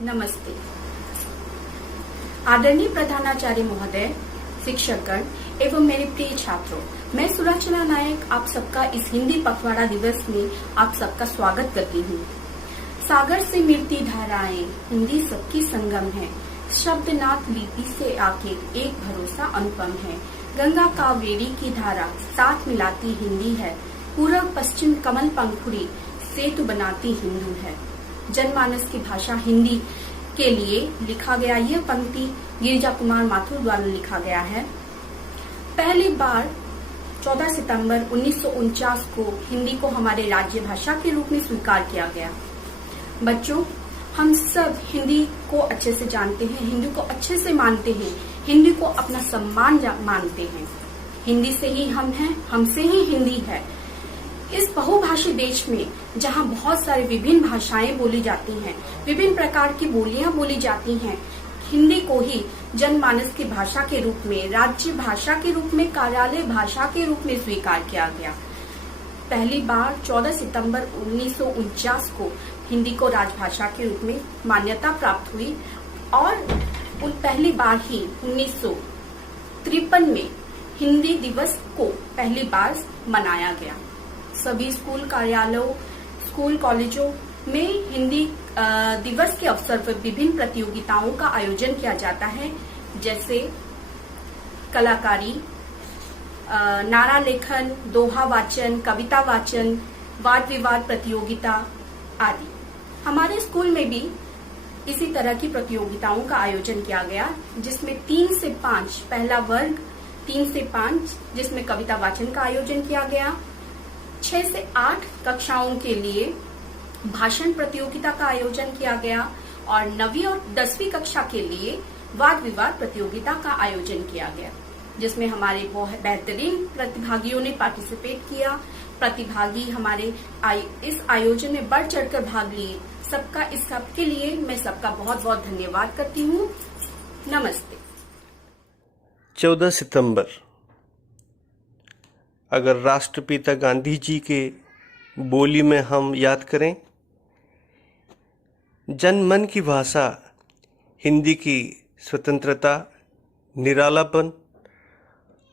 नमस्ते। आदरणीय प्रधानाचार्य महोदय, शिक्षकगण एवं मेरे प्रिय छात्रों, मैं सुरचना नायक आप सबका इस हिंदी पखवाड़ा दिवस में आप सबका स्वागत करती हूँ। सागर से मिलती धाराएं, हिंदी सबकी संगम है। शब्दनाथ लिपि से आके एक भरोसा अनुपम है। गंगा कावेरी की धारा साथ मिलाती हिंदी है। पूर्व पश्चिम कमल पंखुड़ी सेतु बनाती हिंदू है। जनमानस की भाषा हिंदी के लिए लिखा गया यह पंक्ति गिरिजा कुमार माथुर द्वारा लिखा गया है। पहली बार 14 सितंबर 1949 को हिंदी को हमारे राज्य भाषा के रूप में स्वीकार किया गया। बच्चों, हम सब हिंदी को अच्छे से जानते हैं, हिंदी को अच्छे से मानते हैं, हिंदी को अपना सम्मान मानते हैं। हिंदी से ही हम हैं, हमसे ही हिंदी है। इस बहुभाषी देश में जहाँ बहुत सारी विभिन्न भाषाएं बोली जाती हैं, विभिन्न प्रकार की बोलियां बोली जाती हैं, हिंदी को ही जनमानस की भाषा के रूप में, राज्य भाषा के रूप में, कार्यालय भाषा के रूप में स्वीकार किया गया। पहली बार 14 सितंबर 1949 को हिंदी को राजभाषा के रूप में मान्यता प्राप्त हुई और पहली बार ही 1953 में हिंदी दिवस को पहली बार मनाया गया। सभी स्कूल कार्यालयों, स्कूल कॉलेजों में हिंदी दिवस के अवसर पर विभिन्न प्रतियोगिताओं का आयोजन किया जाता है, जैसे कलाकारी, नारा लेखन, दोहा वाचन, कविता वाचन, वाद विवाद प्रतियोगिता आदि। हमारे स्कूल में भी इसी तरह की प्रतियोगिताओं का आयोजन किया गया, जिसमें 3 से 5 पहला वर्ग 3 से 5 जिसमें कविता वाचन का आयोजन किया गया। 6 से 8 कक्षाओं के लिए भाषण प्रतियोगिता का आयोजन किया गया और 9वीं और 10वीं कक्षा के लिए वाद विवाद प्रतियोगिता का आयोजन किया गया, जिसमें हमारे बहुत बेहतरीन प्रतिभागियों ने पार्टिसिपेट किया। प्रतिभागी हमारे इस आयोजन में बढ़ चढ़कर भाग लिए। सबका इस सब के लिए मैं सबका बहुत बहुत धन्यवाद करती हूँ। नमस्ते। 14 सितंबर अगर राष्ट्रपिता गांधी जी के बोली में हम याद करें, जन मन की भाषा हिंदी की स्वतंत्रता, निरालापन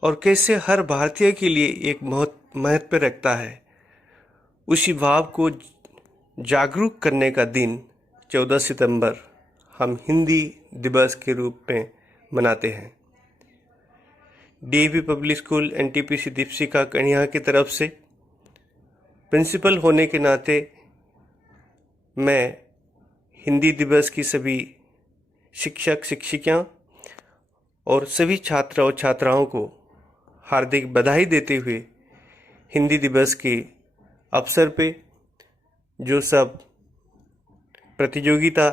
और कैसे हर भारतीय के लिए एक महत्व रखता है, उसी भाव को जागरूक करने का दिन 14 सितंबर हम हिंदी दिवस के रूप में मनाते हैं। DAV public school NTPC Deepshikha कन्या की तरफ से प्रिंसिपल होने के नाते मैं हिंदी दिवस की सभी शिक्षक शिक्षिकाओं और सभी छात्र और छात्राओं को हार्दिक बधाई देते हुए हिंदी दिवस के अवसर पे जो सब प्रतियोगिता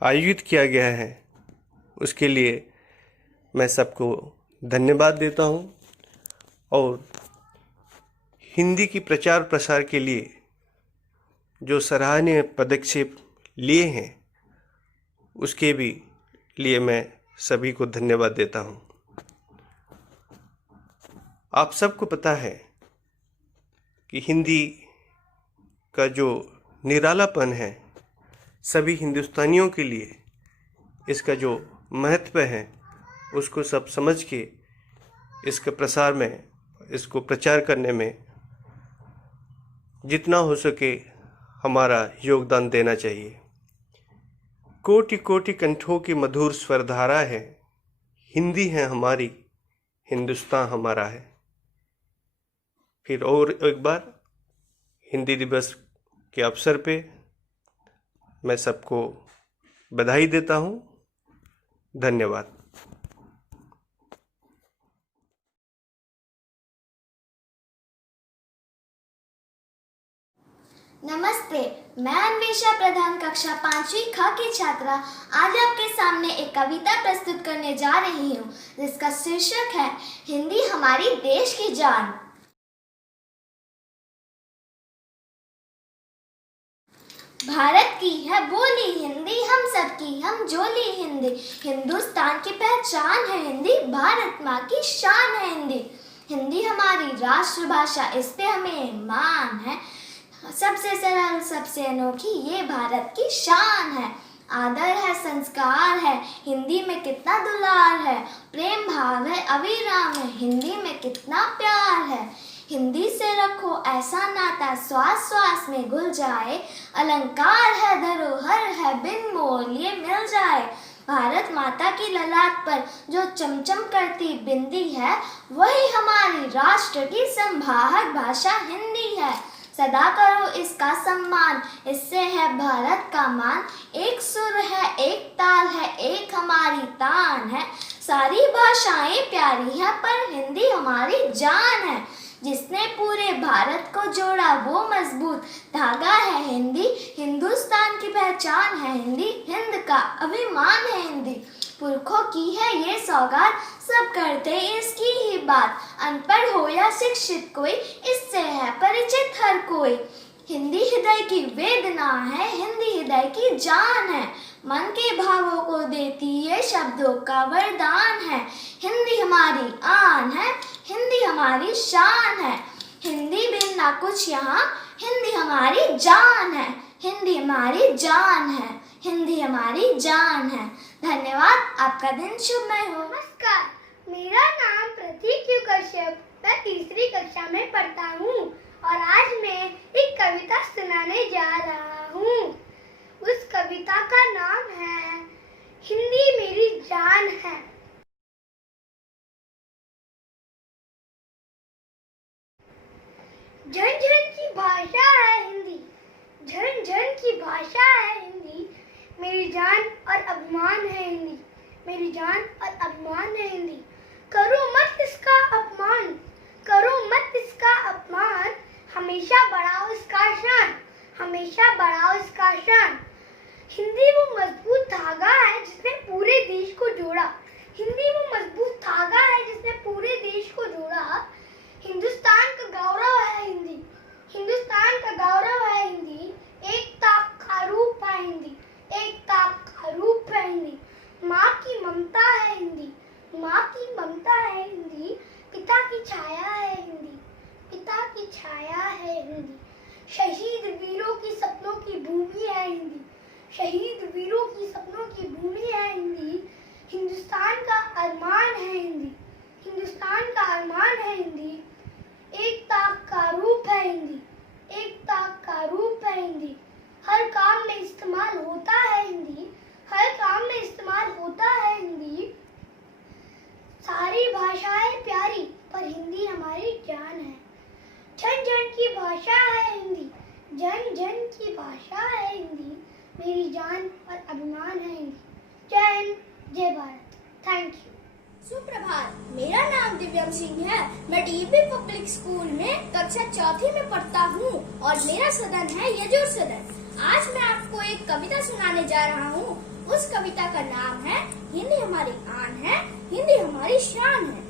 आयोजित किया गया है उसके लिए मैं सबको धन्यवाद देता हूँ और हिंदी की प्रचार प्रसार के लिए जो सराहनीय पदक्षेप लिए हैं उसके भी लिए मैं सभी को धन्यवाद देता हूँ। आप सबको पता है कि हिंदी का जो निरालापन है, सभी हिंदुस्तानियों के लिए इसका जो महत्व है उसको सब समझ के इसके प्रसार में, इसको प्रचार करने में जितना हो सके हमारा योगदान देना चाहिए। कोटि कोटि कंठों की मधुर स्वरधारा है, हिंदी है हमारी, हिंदुस्तान हमारा है। फिर और एक बार हिंदी दिवस के अवसर पे मैं सबको बधाई देता हूँ। धन्यवाद। नमस्ते, मैं अन्वेषा प्रधान कक्षा 5वीं ख की छात्रा आज आपके सामने एक कविता प्रस्तुत करने जा रही हूँ, जिसका शीर्षक है हिंदी हमारी देश की जान। भारत की है बोली हिंदी, हम सबकी हम जोली हिंदी, हिंदुस्तान की पहचान है हिंदी, भारत माँ की शान है हिंदी। हिंदी हमारी राष्ट्रभाषा, इस पे हमें मान है, सबसे सरल सबसे अनोखी ये भारत की शान है। आदर है, संस्कार है, हिंदी में कितना दुलार है। प्रेम भाव है, अविराम है, हिंदी में कितना प्यार है। हिंदी से रखो ऐसा नाता, श्वास श्वास में घुल जाए। अलंकार है, धरोहर है, बिन मोल ये मिल जाए। भारत माता की ललाट पर जो चमचम करती बिंदी है, वही हमारी राष्ट्र की संवाहक भाषा हिंदी है। सदा करो इसका सम्मान, इससे है भारत का मान। एक सुर है, एक ताल है, एक हमारी तान है। सारी भाषाएं प्यारी हैं पर हिंदी हमारी जान है। जिसने पूरे भारत को जोड़ा वो मजबूत धागा है हिंदी। हिंदुस्तान की पहचान है हिंदी, हिंद का अभिमान है हिंदी। पुरखों की है ये सौगात, सब करते इसकी ही बात। अनपढ़ हो या शिक्षित कोई, इससे है परिचित हर कोई। हिंदी हृदय की वेदना है, हिंदी हृदय की जान है। मन के भावों को देती ये शब्दों का वरदान है। हिंदी हमारी आन है, हिंदी हमारी शान है। हिंदी बिन ना कुछ यहाँ, हिंदी हमारी जान है। हिंदी हमारी जान है, हिंदी हमारी जान है। धन्यवाद, आपका दिन शुभमय हो। नमस्कार, मेरा नाम प्रतीक यू कश्यप, मैं तीसरी कक्षा में पढ़ता हूँ और आज मैं एक कविता सुनाने जा रहा हूँ। उस कविता का नाम है हिंदी मेरी जान है। झन झन की भाषा है हिंदी, झन झन की भाषा है हिंदी। मेरी जान और अभिमान है हिंदी, मेरी जान और अभिमान है हिंदी। करो मत इसका अपमान, करो मत इसका अपमान। हमेशा बढ़ाओ इसका शान, हमेशा बढ़ाओ इसका शान। हिंदी वो मजबूत धागा है जिसने पूरे देश को जोड़ा। हिंदी वो मजबूत धागा है जिसने पूरे देश को जोड़ा। हिंदुस्तान का गौरव है हिंदी, हिंदुस्तान का गौरव है हिंदी। एकता का रूप है हिंदी, एकता का रूप है हिंदी। माँ की ममता है हिंदी, माँ की ममता है हिंदी। पिता की छाया है हिंदी, पिता की छाया है हिंदी। शहीद वीरों की सपनों की भूमि है हिंदी, शहीद वीरों की सपनों की भूमि है हिंदी। हिंदुस्तान का अरमान है हिंदी, हिंदुस्तान का अरमान है हिंदी। एकता का रूप है हिंदी, एकता का रूप है हिंदी। हर काम में इस्तेमाल होता है हिंदी, हर काम में इस्तेमाल होता है हिंदी। सारी भाषाएं प्यारी पर हिंदी हमारी जान है। झन झन की भाषा है हिंदी, जन जन की भाषा है हिंदी। मेरी जान और अभिमान है हिंदी। जय हिंद, जय भारत। Thank you. सुप्रभात, मेरा नाम दिव्यम सिंह है। मैं डीएवी पब्लिक स्कूल में कक्षा चौथी में पढ़ता हूँ और मेरा सदन है यजुर सदन। आज मैं आपको एक कविता सुनाने जा रहा हूँ। उस कविता का नाम है हिंदी हमारी आन है, हिंदी हमारी शान है।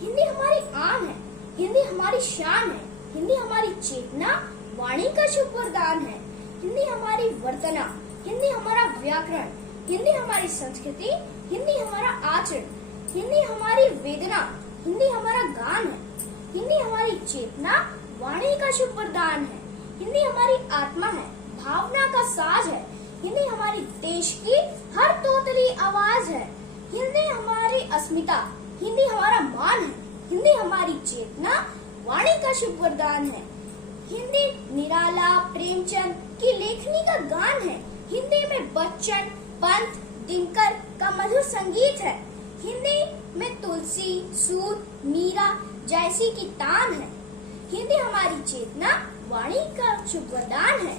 हिंदी हमारी आन है, हिंदी हमारी शान है। हिंदी हमारी चेतना, वाणी का शुभ वरदान है। हिंदी हमारी वर्तना, हिंदी हमारा व्याकरण। हिंदी हमारी संस्कृति, हिंदी हमारा आचरण। हिंदी हमारी वेदना, हिंदी हमारा गान है। हिंदी हमारी चेतना, वाणी का शुभ वरदान है। हिंदी हमारी आत्मा है, भावना का साज है। हिंदी हमारी देश की हर तोतली आवाज है। हिंदी हमारी अस्मिता, हिंदी हमारा मान है। हिंदी हमारी चेतना, वाणी का शुभ वरदान है। हिंदी निराला प्रेमचंद की लेखनी का गान है। हिंदी में बच्चन, पंत, दिनकर का मधुर संगीत है। हिंदी में तुलसी, सूत, मीरा जैसी की तान है। हिंदी हमारी चेतना, वाणी का शुभ वरदान है।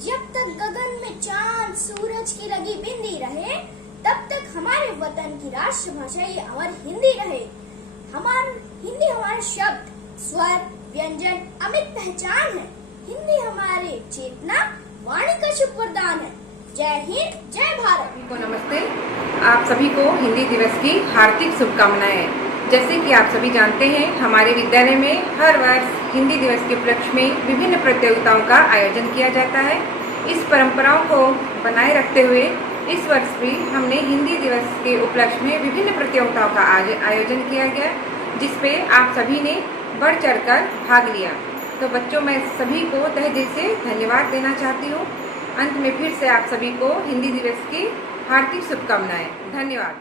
जब तक गगन में चांद सूरज की लगी बिंदी रहे, तब तक हमारे वतन की राष्ट्रभाषा ये अमर हिंदी रहे। हिंदी हमारे शब्द, स्वर, व्यंजन अमित पहचान है। हिंदी हमारे चेतना, वाणी का शुभ वरदान है। जय हिंद, जय भारत। को नमस्ते। आप सभी को हिंदी दिवस की हार्दिक शुभकामनाएं। जैसे कि आप सभी जानते हैं, हमारे विद्यालय में हर वर्ष हिंदी दिवस के उपलक्ष्य में विभिन्न प्रतियोगिताओं का आयोजन किया जाता है। इस परंपराओं को बनाए रखते हुए इस वर्ष भी हमने हिंदी दिवस के उपलक्ष्य में विभिन्न प्रतियोगिताओं का आयोजन किया गया, जिसपे आप सभी ने बढ़ चढ़कर भाग लिया। तो बच्चों, मैं सभी को तहे दिल से धन्यवाद देना चाहती हूँ। अंत में फिर से आप सभी को हिंदी दिवस की हार्दिक शुभकामनाएं। धन्यवाद।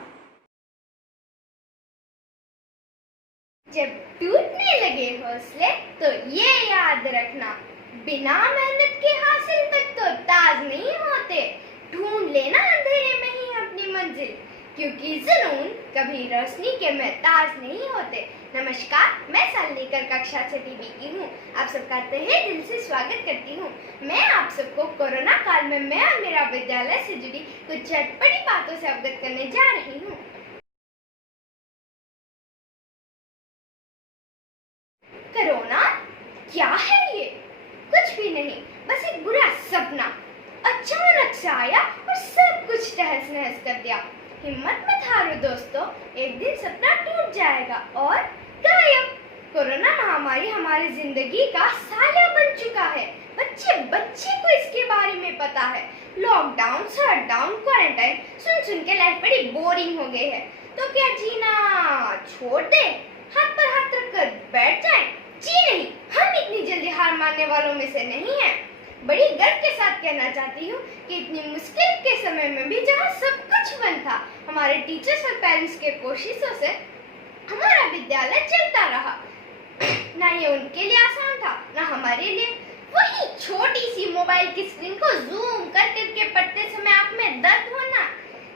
जब टूटने लगे हौसले तो ये याद रखना, बिना मेहनत के हासिल तक तो ताज नहीं होते। ढूंढ लेना अंधेरे में ही अपनी मंजिल, क्योंकि जुनून कभी रोशनी के महताज नहीं होते। नमस्कार, मैं साल लेकर कक्षा 6वीं की हूँ। आप सबका तहे दिल से स्वागत करती हूँ। मैं आप सबको कोरोना काल में मैं और मेरा विद्यालय से जुड़ी कुछ चटपटी बातों से अवगत करने जा रही हूँ। कोरोना क्या है ये? कुछ भी नहीं, बस एक बुरा सपना अचानक से आया और सब कुछ तहस नहस कर दिया। हिम्मत मत हारो दोस्तों, एक दिन सपना टूट जाएगा और गायब। कोरोना महामारी हमारी जिंदगी का साया बन चुका है। बच्चे को इसके बारे में पता है। लॉकडाउन, शटडाउन, क्वारंटाइन सुन के लाइफ बड़ी बोरिंग हो गई है। तो क्या जीना छोड़ दे, हाथ पर हाथ रखकर बैठ जाए? जी नहीं, हम इतनी जल्दी हार मानने वालों में से नहीं है। बड़ी गर्व के साथ कहना चाहती हूँ कि इतनी मुश्किल के समय में भी जहाँ सब कुछ बंद था, हमारे टीचर्स और पेरेंट्स के कोशिशों से हमारा विद्यालय चलता रहा। ना ये उनके लिए आसान था, ना हमारे लिए। वही छोटी सी मोबाइल की स्क्रीन को जूम करके पढ़ते समय आँख में दर्द होना,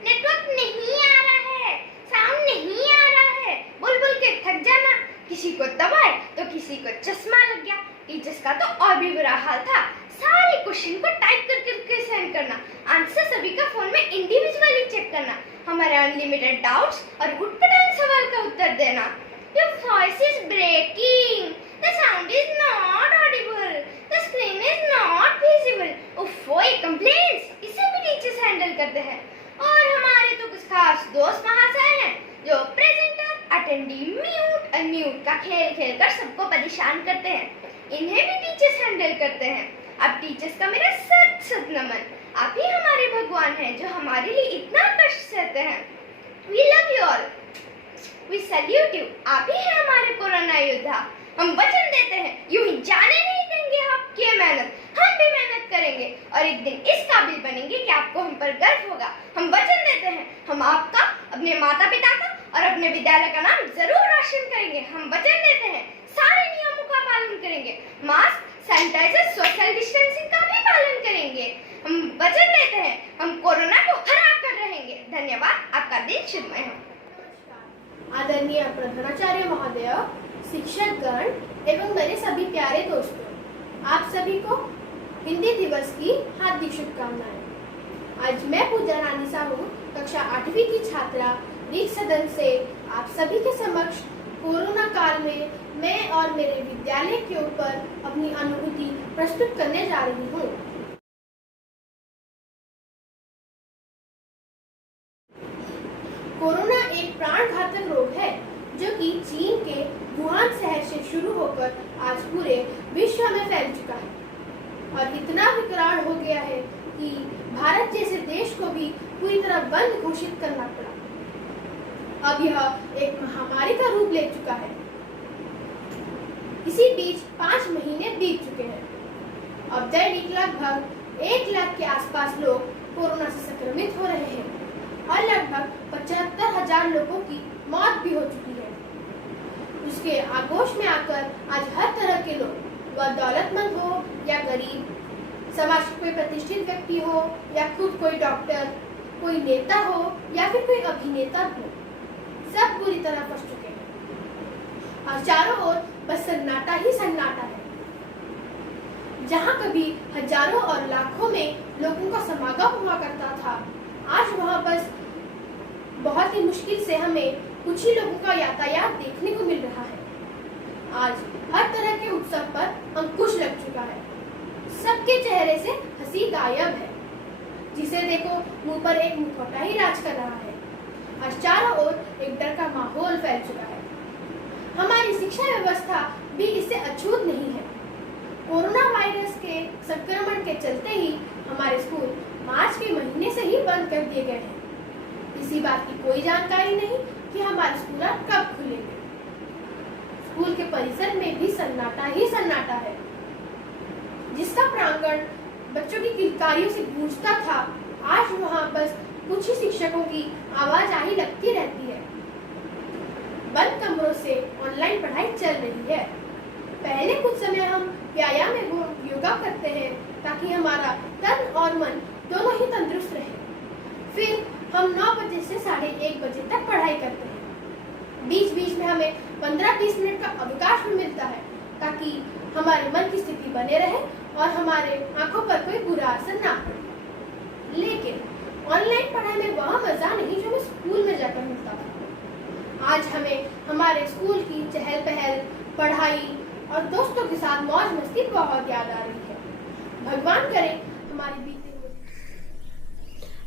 नेटवर्क नहीं आ रहा है, साउंड नहीं आ रहा है, बोल के थक जाना, किसी को दवाई तो किसी को चश्मा लग गया। टीचर्स का तो और भी बुरा हाल था। सारे क्वेश्चन को टाइप करके सेंड करना, आंसर सभी का फोन में इंडिविजुअली चेक करना, हमारे अनलिमिटेड डाउट्स और उटपटांग सवाल का उत्तर देना। Your voice is breaking. The sound is not audible. The screen is not visible. उफ़, ये complaints इसे भी टीचर्स हैंडल करते हैं। और हमारे तो कुछ खास दोस्त महाशय हैं जो प्रेजेंटर, अटेंडी, म्यूट, अनम्यूट का खेल कर सबको परेशान करते हैं। इन्हें भी टीचर्स हैंडल करते हैं। अब टीचर्स का मेरा सत नमन। आप ही हमारे भगवान हैं जो हमारे लिए इतना कष्ट सहते हैं। We love you all. We salute you. आप ही हैं हमारे कोरोना योद्धा। हम वचन देते हैं, यूं ही जाने नहीं देंगे आपकी मेहनत। हम भी मेहनत करेंगे और एक दिन इस काबिल बनेंगे कि आपको हम पर गर्व होगा। हम वचन देते हैं, हम आपका, अपने माता पिता का और अपने विद्यालय का नाम जरूर रोशन करेंगे। हम वचन देते हैं, सारे नियमों का पालन करेंगे, मास्क, सैनिटाइजर, सोशल डिस्टेंसिंग का भी पालन करेंगे। हम वचन देते हैं, हम कोरोना को हरा कर रहेंगे। धन्यवाद, आपका दिन शुभमय हो। आदरणीय प्रधानाचार्य महोदय, शिक्षकगण एवं मेरे सभी प्यारे दोस्तों, आप सभी को हिंदी दिवस की हार्दिक शुभकामनाएं। आज मैं पूजा रानी साहू, कक्षा 8वीं की छात्रा, रीत सदन से आप सभी के समक्ष कोरोना काल में मैं और मेरे विद्यालय के ऊपर अपनी अनुभूति प्रस्तुत करने जा रही हूँ। कोरोना एक प्राणघातक रोग है जो कि चीन के वुहान शहर से शुरू होकर आज पूरे विश्व में फैल चुका है और इतना विकराल हो गया है कि भारत जैसे देश को भी पूरी तरह बंद घोषित करना पड़ा। अब यह एक महामारी का रूप ले चुका है। इसी बीच 5 महीने बीत चुके हैं। अब दैनिक लगभग 1 लाख के आसपास लोग कोरोना से संक्रमित हो रहे हैं और लगभग 75,000 लोगों की मौत भी हो चुकी है। उसके आगोश में आकर आज हर तरह के लोग, वह दौलतमंद हो या गरीब, समाज के कोई प्रतिष्ठित व्यक्ति हो या खुद कोई डॉक्टर, कोई नेता हो या फिर कोई अभिनेता हो, सब पूरी तरह फंस चुके हैं और चारों ओर बस सन्नाटा ही सन्नाटा है। जहाँ कभी हजारों और लाखों में लोगों का समागम हुआ करता था, आज वहाँ बस बहुत ही मुश्किल से हमें कुछ ही लोगों का यातायात देखने को मिल रहा है। आज हर तरह के उत्सव पर अंकुश लग चुका है। सबके चेहरे से हंसी गायब है। जिसे देखो मुंह पर एक मुखौटा ही राज कर रहा है और चारों ओर एक डर का माहौल फैल चुका है। हमारी शिक्षा व्यवस्था भी इससे अछूत नहीं है। कोरोना वायरस के संक्रमण के चलते ही हमारे स्कूल मार्च के महीने से ही बंद कर दिए गए हैं। इसी बात की कोई जानकारी नहीं कि हमारे स्कूल कब खुलेंगे। स्कूल के परिसर में भी सन्नाटा ही सन्नाटा है। जिसका प्रांगण बच्चों की किलकारियों से गूंजता था, आज वहां बस कुछ ही शिक्षकों की आवाज आ ही लगती रहती है। बंद कमरों से ऑनलाइन पढ़ाई चल रही है। पहले कुछ समय हम व्यायाम एवं योगा करते हैं ताकि हमारा तन और मन दोनों ही तंदुरुस्त रहे। फिर हम 9 बजे से 1:30 बजे तक पढ़ाई करते हैं। बीच बीच में हमें 15-20 मिनट का अवकाश भी मिलता है ताकि हमारे मन की स्थिति बने रहे और हमारे आंखों पर कोई बुरा असर ना पड़े। लेकिन ऑनलाइन पढ़ाई में वह मजा नहीं जो हमें स्कूल में जाकर मिलता था। आज हमें हमारे स्कूल की चहल पहल, पढ़ाई और दोस्तों के साथ मौज मस्ती बहुत याद आ रही है। भगवान करे हमारी बीते हुए।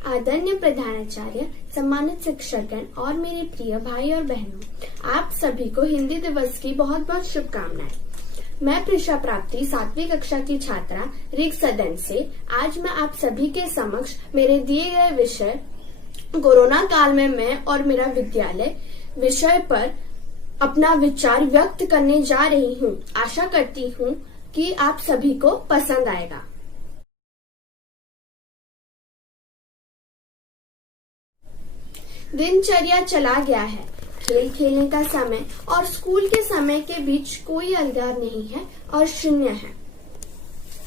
आदरणीय प्रधानाचार्य, सम्मानित शिक्षकगण और मेरे प्रिय भाई और बहनों, आप सभी को हिंदी दिवस की बहुत बहुत शुभकामनाएं। मैं प्रिशा प्राप्ति 7वीं कक्षा की छात्रा ऋग सदन से आज मैं आप सभी के समक्ष मेरे दिए गए विषय कोरोना काल में मैं और मेरा विद्यालय विषय पर अपना विचार व्यक्त करने जा रही हूँ। आशा करती हूँ कि आप सभी को पसंद आएगा। दिनचर्या चला गया है। खेल खेलने का समय और स्कूल के समय के बीच कोई अलगाव नहीं है और शून्य है।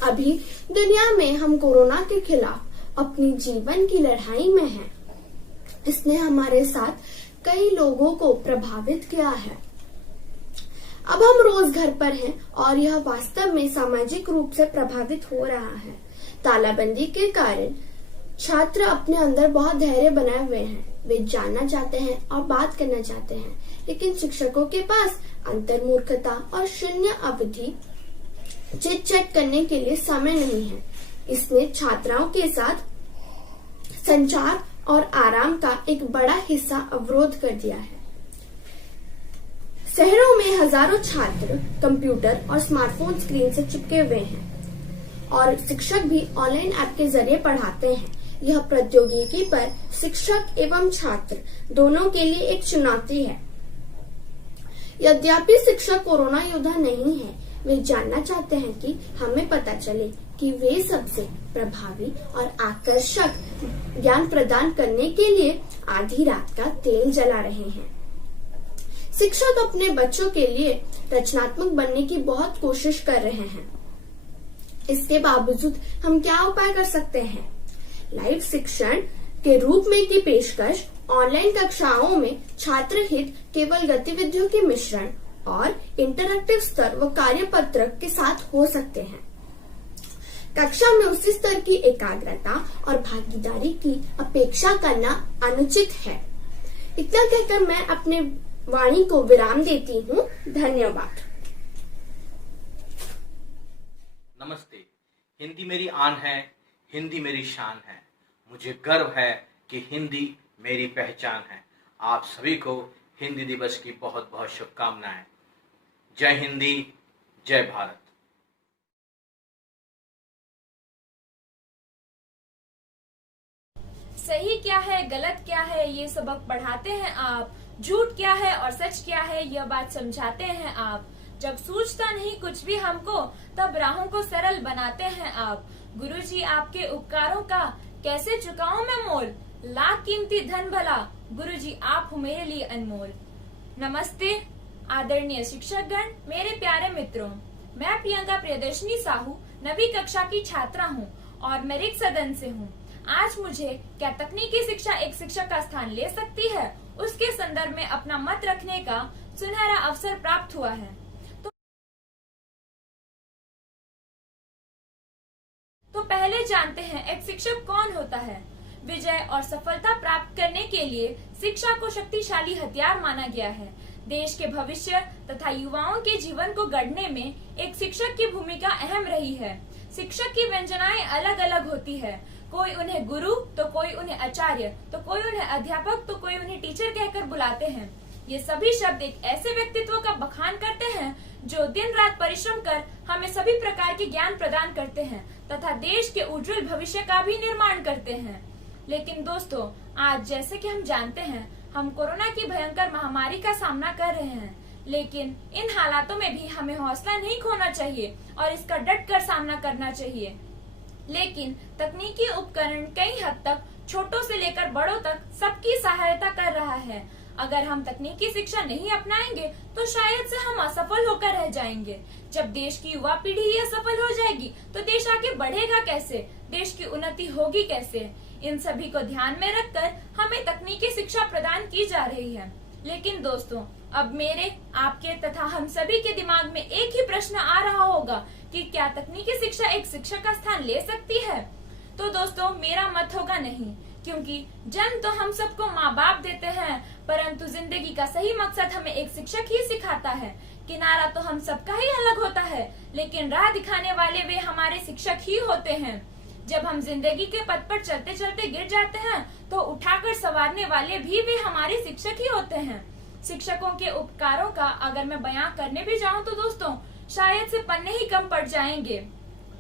अभी दुनिया में हम कोरोना के खिलाफ अपनी जीवन की लड़ाई में हैं। इसने हमारे साथ कई लोगों को प्रभावित किया है। अब हम रोज घर पर हैं और यह वास्तव में सामाजिक रूप से प्रभावित हो रहा है। तालाबंदी के कारण छात्र अपने अंदर बहुत धैर्य बनाए हुए हैं। वे जानना चाहते हैं और बात करना चाहते हैं, लेकिन शिक्षकों के पास अंतर्मूर्खता और शून्य अवधि चिट चैट करने के लिए समय नहीं है। इसने छात्राओं के साथ संचार और आराम का एक बड़ा हिस्सा अवरोध कर दिया है। शहरों में हजारों छात्र कंप्यूटर और स्मार्टफोन स्क्रीन से चिपके हुए हैं और शिक्षक भी ऑनलाइन ऐप के जरिए पढ़ाते हैं। यह प्रौद्योगिकी पर शिक्षक एवं छात्र दोनों के लिए एक चुनौती है। यद्यपि शिक्षक कोरोना योद्धा नहीं है, वे जानना चाहते हैं कि हमें पता चले कि वे सबसे प्रभावी और आकर्षक ज्ञान प्रदान करने के लिए आधी रात का तेल जला रहे हैं। शिक्षक अपने बच्चों के लिए रचनात्मक बनने की बहुत कोशिश कर रहे हैं। इसके बावजूद हम क्या उपाय कर सकते हैं? लाइव शिक्षण के रूप में की पेशकश, ऑनलाइन कक्षाओं में छात्र हित केवल गतिविधियों के मिश्रण और इंटरैक्टिव स्तर व कार्यपत्रक के साथ हो सकते हैं। कक्षा में उसी स्तर की एकाग्रता और भागीदारी की अपेक्षा करना अनुचित है। इतना कहकर मैं अपने वाणी को विराम देती हूँ। धन्यवाद। नमस्ते। हिंदी मेरी आन है, हिंदी मेरी शान है। मुझे गर्व है कि हिंदी मेरी पहचान है। आप सभी को हिंदी दिवस की बहुत बहुत शुभकामनाएं। जय हिंदी, जय भारत। सही क्या है, गलत क्या है, ये सबक पढ़ाते हैं आप। झूठ क्या है और सच क्या है, यह बात समझाते हैं आप। जब सूझता नहीं कुछ भी हमको, तब राहों को सरल बनाते हैं आप। गुरुजी आपके उपकारों का कैसे चुकाऊं मैं मोल, लाख कीमती धन भला, गुरुजी आप हो मेरे लिए अनमोल। नमस्ते आदरणीय शिक्षकगण, मेरे प्यारे मित्रों। मैं प्रियंका प्रियदर्शनी साहू 9वीं कक्षा की छात्रा हूँ और मैं ऋग सदन से हूँ। आज मुझे क्या तकनीकी शिक्षा एक शिक्षक का स्थान ले सकती है, उसके संदर्भ में अपना मत रखने का सुनहरा अवसर प्राप्त हुआ है। तो पहले जानते हैं एक शिक्षक कौन होता है। विजय और सफलता प्राप्त करने के लिए शिक्षा को शक्तिशाली हथियार माना गया है। देश के भविष्य तथा युवाओं के जीवन को गढ़ने में एक शिक्षक की भूमिका अहम रही है। शिक्षक की व्यंजनाएं अलग अलग होती है। कोई उन्हें गुरु तो कोई उन्हें आचार्य, तो कोई उन्हें अध्यापक, तो कोई उन्हें टीचर कहकर बुलाते हैं। ये सभी शब्द एक ऐसे व्यक्तित्व का बखान करते हैं जो दिन रात परिश्रम कर हमें सभी प्रकार के ज्ञान प्रदान करते हैं तथा देश के उज्जवल भविष्य का भी निर्माण करते हैं। लेकिन दोस्तों, आज जैसे कि हम जानते हैं, हम कोरोना की भयंकर महामारी का सामना कर रहे हैं। लेकिन इन हालातों में भी हमें हौसला नहीं खोना चाहिए और इसका डट कर सामना करना चाहिए। लेकिन तकनीकी उपकरण कई हद तक छोटों से लेकर बड़ों तक सबकी सहायता कर रहा है। अगर हम तकनीकी शिक्षा नहीं अपनाएंगे तो शायद से हम असफल होकर रह जाएंगे। जब देश की युवा पीढ़ी ही असफल हो जाएगी तो देश आगे बढ़ेगा कैसे, देश की उन्नति होगी कैसे? इन सभी को ध्यान में रखकर हमें तकनीकी शिक्षा प्रदान की जा रही है। लेकिन दोस्तों, अब मेरे, आपके तथा हम सभी के दिमाग में एक ही प्रश्न आ रहा होगा कि क्या तकनीकी शिक्षा एक शिक्षक का स्थान ले सकती है? तो दोस्तों, मेरा मत होगा नहीं, क्योंकि जन्म तो हम सबको माँ बाप देते हैं, परंतु जिंदगी का सही मकसद हमें एक शिक्षक ही सिखाता है। किनारा तो हम सबका ही अलग होता है, लेकिन राह दिखाने वाले वे हमारे शिक्षक ही होते हैं। जब हम जिंदगी के पथ पर चलते चलते गिर जाते हैं तो उठाकर संवारने वाले भी वे हमारे शिक्षक ही होते हैं। शिक्षकों के उपकारों का अगर मैं बयां करने भी जाऊं तो दोस्तों शायद से पन्ने ही कम पड़ जाएंगे।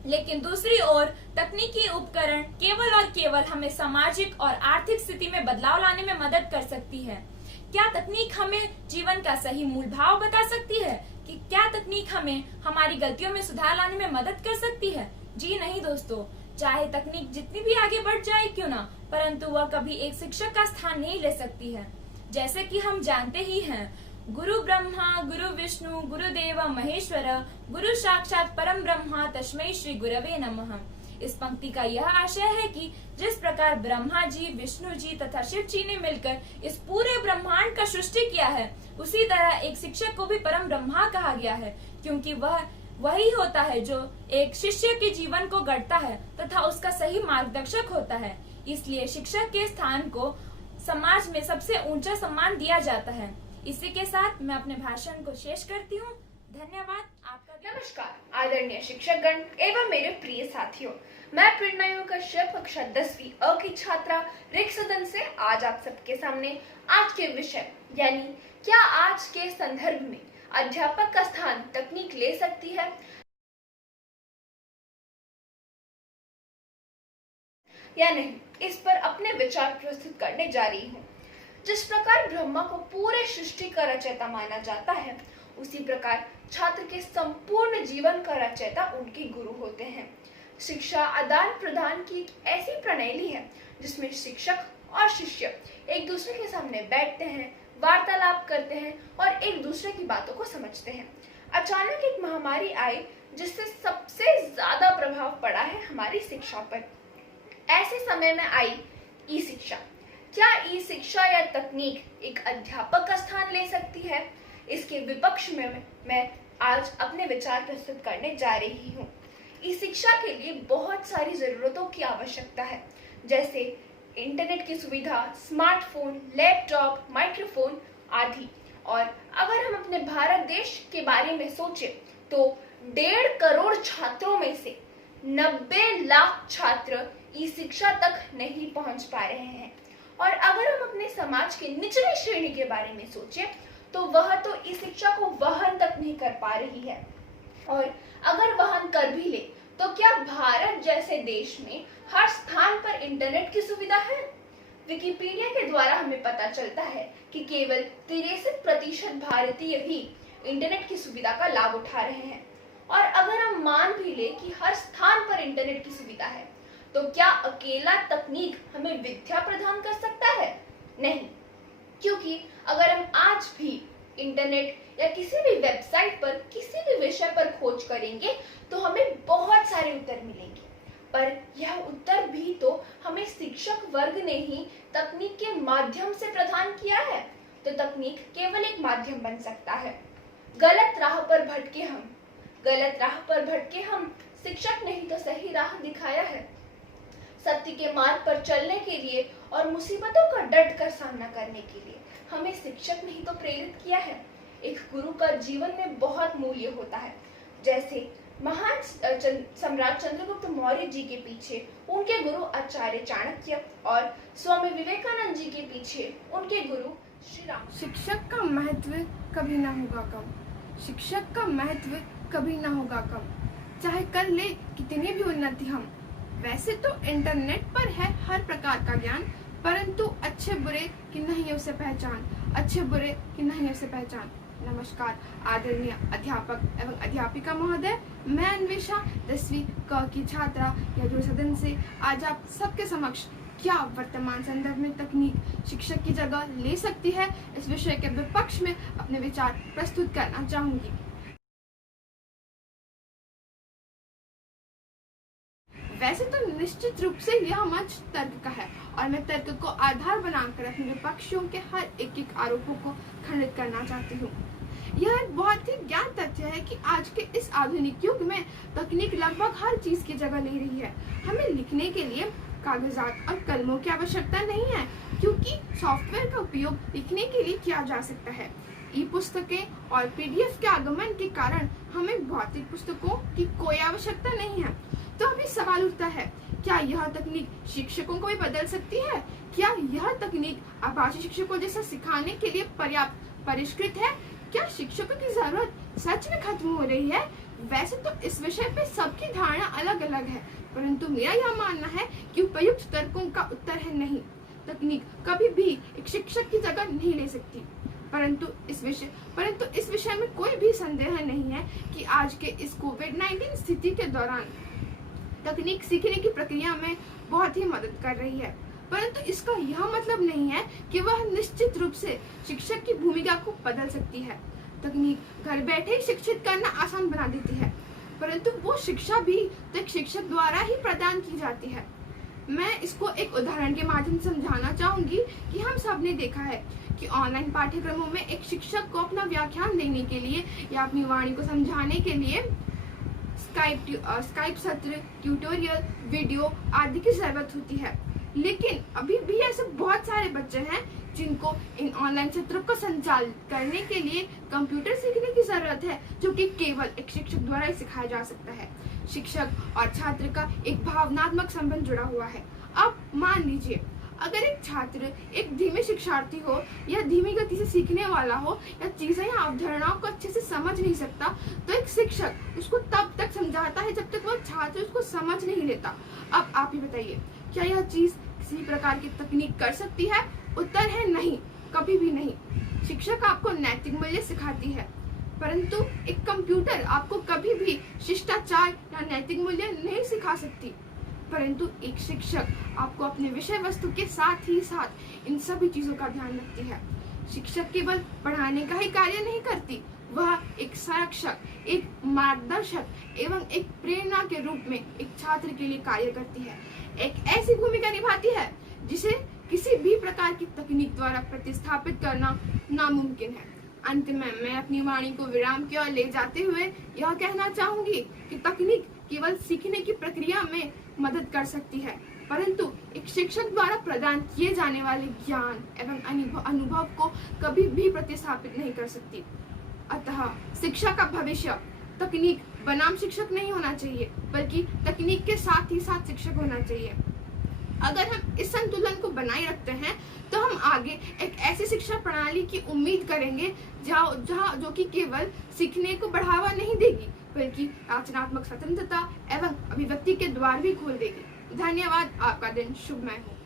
लेकिन दूसरी ओर तकनीकी उपकरण केवल और केवल हमें सामाजिक और आर्थिक स्थिति में बदलाव लाने में मदद कर सकती है। क्या तकनीक हमें जीवन का सही मूल भाव बता सकती है? कि क्या तकनीक हमें हमारी गलतियों में सुधार लाने में मदद कर सकती है? जी नहीं दोस्तों, चाहे तकनीक जितनी भी आगे बढ़ जाए क्यों ना, परंतु वह कभी एक शिक्षक का स्थान नहीं ले सकती है। जैसे कि हम जानते ही हैं, गुरु ब्रह्मा गुरु विष्णु गुरुदेव महेश्वर गुरु साक्षात परम ब्रह्मा तस्मै श्री गुरवे नमः। इस पंक्ति का यह आशय है कि जिस प्रकार ब्रह्मा जी, विष्णु जी तथा शिव जी ने मिलकर इस पूरे ब्रह्मांड का सृष्टि किया है, उसी तरह एक शिक्षक को भी परम ब्रह्मा कहा गया है, क्योंकि वह वही होता है जो एक शिष्य के जीवन को गढ़ता है तथा उसका सही मार्गदर्शक होता है। इसलिए शिक्षक के स्थान को समाज में सबसे ऊंचा सम्मान दिया जाता है। इसी के साथ मैं अपने भाषण को शेष करती हूँ। धन्यवाद आपका। नमस्कार आदरणीय शिक्षकगण एवं मेरे प्रिय साथियों, मैं प्रेरणा कश्यप कक्षा 10वीं अ की छात्रा रिक्त सदन से आज आप सबके सामने आज के विषय यानी क्या आज के संदर्भ में अध्यापक का स्थान तकनीक ले सकती है या नहीं, इस पर अपने विचार प्रस्तुत करने जा रही हूँ। जिस प्रकार ब्रह्मा को पूरे सृष्टि का रचयिता माना जाता है, उसी प्रकार छात्र के संपूर्ण जीवन का रचयिता उनके गुरु होते हैं। शिक्षा आदान प्रदान की एक ऐसी प्रणाली है जिसमें शिक्षक और शिष्य एक दूसरे के सामने बैठते हैं, वार्तालाप करते हैं और एक दूसरे की बातों को समझते हैं। अचानक एक महामारी आई जिससे सबसे ज्यादा प्रभाव पड़ा है हमारी शिक्षा पर। ऐसे समय में आई ई शिक्षा। क्या ई शिक्षा या तकनीक एक अध्यापक का स्थान ले सकती है? इसके विपक्ष में मैं आज अपने विचार प्रस्तुत करने जा रही हूँ। ई शिक्षा के लिए बहुत सारी जरूरतों की आवश्यकता है, जैसे इंटरनेट की सुविधा, स्मार्टफोन, लैपटॉप, माइक्रोफोन आदि। और अगर हम अपने भारत देश के बारे में सोचें तो 1.5 करोड़ छात्रों में से 90 लाख छात्र ई शिक्षा तक नहीं पहुंच पा रहे हैं। और अगर हम अपने समाज के निचली श्रेणी के बारे में सोचें तो वह तो इस शिक्षा को वहन तक नहीं कर पा रही है। और अगर वहन कर भी ले तो क्या भारत जैसे देश में हर स्थान पर इंटरनेट की सुविधा है? विकिपीडिया के द्वारा हमें पता चलता है कि केवल 63% भारतीय ही इंटरनेट की सुविधा का लाभ उठा रहे हैं। और अगर हम मान भी ले कि हर स्थान पर इंटरनेट की सुविधा है, तो क्या अकेला तकनीक हमें विद्या प्रदान कर सकता है? नहीं, क्योंकि अगर हम आज भी इंटरनेट या किसी भी वेबसाइट पर किसी भी विषय पर खोज करेंगे तो हमें बहुत सारे उत्तर मिलेंगे, पर यह उत्तर भी तो हमें शिक्षक वर्ग ने ही तकनीक के माध्यम से प्रदान किया है। तो तकनीक केवल एक माध्यम बन सकता है। गलत राह पर भटके हम शिक्षक नहीं तो सही राह दिखाया है। सत्य के मार्ग पर चलने के लिए और मुसीबतों का डट कर सामना करने के लिए हमें शिक्षक नहीं तो प्रेरित किया है। एक गुरु का जीवन में बहुत मूल्य होता है। जैसे महान सम्राट चंद्रगुप्त मौर्य जी के पीछे उनके गुरु आचार्य चाणक्य और स्वामी विवेकानंद जी के पीछे उनके गुरु श्री राम। शिक्षक का महत्व कभी ना होगा कम, शिक्षक का महत्व कभी ना होगा कम, चाहे कर ले कितनी भी उन्नति हम। वैसे तो इंटरनेट पर है हर प्रकार का ज्ञान, परंतु अच्छे बुरे की नहीं है उसे पहचान, अच्छे बुरे की नहीं है उसे पहचान। नमस्कार आदरणीय अध्यापक एवं अध्यापिका महोदय, मैं अन्वेषा 10वीं क की छात्रा यदुर सदन से आज आप सबके समक्ष क्या वर्तमान संदर्भ में तकनीक शिक्षक की जगह ले सकती है इस विषय के विपक्ष में अपने विचार प्रस्तुत करना चाहूंगी। वैसे तो निश्चित रूप से यह मंच तर्क का है और मैं तर्क को आधार बनाकर अपने विपक्षियों के हर एक आरोपों को खंडित करना चाहती हूँ। यह एक बहुत ही ज्ञान तथ्य है कि आज के इस आधुनिक युग में तकनीक लगभग हर चीज की जगह ले रही है। हमें लिखने के लिए कागजात और कलमों की आवश्यकता नहीं है, क्योंकि सॉफ्टवेयर का उपयोग लिखने के लिए किया जा सकता है। ई पुस्तकें और पीडीएफ के आगमन के कारण हमें भौतिक पुस्तकों की कोई आवश्यकता नहीं है। तो अभी सवाल उठता है, क्या यह तकनीक शिक्षकों को भी बदल सकती है? क्या यह तकनीक आभासी शिक्षकों जैसा सिखाने के लिए पर्याप्त परिष्कृत है? क्या शिक्षकों की जरूरत सच में खत्म हो रही है? वैसे तो इस विषय पे सबकी धारणा अलग अलग है, परंतु मेरा यह मानना है कि उपयुक्त तर्कों का उत्तर है नहीं। तकनीक कभी भी एक शिक्षक की जगह नहीं ले सकती। परंतु इस विषय में कोई भी संदेह नहीं है कि आज के इस कोविड-19 स्थिति के दौरान तकनीक सीखने की प्रक्रिया में बहुत ही मदद कर रही है। परंतु इसका यह मतलब नहीं है कि वह निश्चित रूप से शिक्षक की भूमिका को बदल सकती है। तकनीक घर बैठे ही शिक्षित करना आसान बना देती है, परंतु वो शिक्षा भी तो एक शिक्षक द्वारा ही प्रदान की जाती है। मैं इसको एक उदाहरण के माध्यम से समझाना चाहूंगी कि हम सब ने देखा है कि ऑनलाइन पाठ्यक्रमों में एक शिक्षक को अपना व्याख्यान देने के लिए या अपनी वाणी को समझाने के लिए स्काइप सत्र, ट्यूटोरियल, वीडियो आदि की जरूरत होती है। लेकिन अभी भी ऐसे बहुत सारे बच्चे हैं जिनको इन ऑनलाइन सत्रों को संचालित करने के लिए कंप्यूटर सीखने की जरूरत है, जो कि केवल एक शिक्षक द्वारा ही सिखाया जा सकता है। शिक्षक और छात्र का एक भावनात्मक संबंध जुड़ा हुआ है। अब मान लीजिए, अगर एक छात्र एक धीमे शिक्षार्थी हो या धीमी गति से सीखने वाला हो या चीजें या अवधारणाओं को अच्छे से समझ नहीं सकता, तो एक शिक्षक उसको तब तक समझाता है जब तक वो छात्र उसको समझ नहीं लेता। अब आप ही बताइए, क्या यह चीज किसी प्रकार की तकनीक कर सकती है? उत्तर है नहीं, कभी भी नहीं। शिक्षक आपको नैतिक मूल्य सिखाती है, परंतु एक कंप्यूटर आपको कभी भी शिष्टाचार या नैतिक मूल्य नहीं सिखा सकती। परंतु एक शिक्षक आपको अपने विषय वस्तु के साथ ही साथ इन सभी चीजों का ध्यान रखती है। शिक्षक केवल पढ़ाने का ही कार्य नहीं करती, वह एक संरक्षक, एक मार्गदर्शक एवं एक प्रेरणा के रूप में एक छात्र के लिए कार्य करती है। एक ऐसी भूमिका निभाती है जिसे किसी भी प्रकार की तकनीक द्वारा प्रतिस्थापित करना नामुमकिन है। अंत में मैं अपनी वाणी को विराम की ओर ले जाते हुए यह कहना चाहूंगी कि तकनीक केवल सीखने की प्रक्रिया में मदद कर सकती है, परंतु एक शिक्षक द्वारा प्रदान किए जाने वाले ज्ञान एवं अनुभव को कभी भी प्रतिस्थापित नहीं कर सकती। अतः शिक्षा का भविष्य तकनीक बनाम शिक्षक नहीं होना चाहिए, बल्कि तकनीक के साथ ही साथ शिक्षक होना चाहिए। अगर हम इस संतुलन को बनाए रखते हैं तो हम आगे एक ऐसी शिक्षा प्रणाली की उम्मीद करेंगे जो कि केवल सीखने को बढ़ावा नहीं देगी, बल्कि रचनात्मक स्वतंत्रता एवं अभिव्यक्ति के द्वार भी खोल देगी। धन्यवाद। आपका दिन शुभमय हो।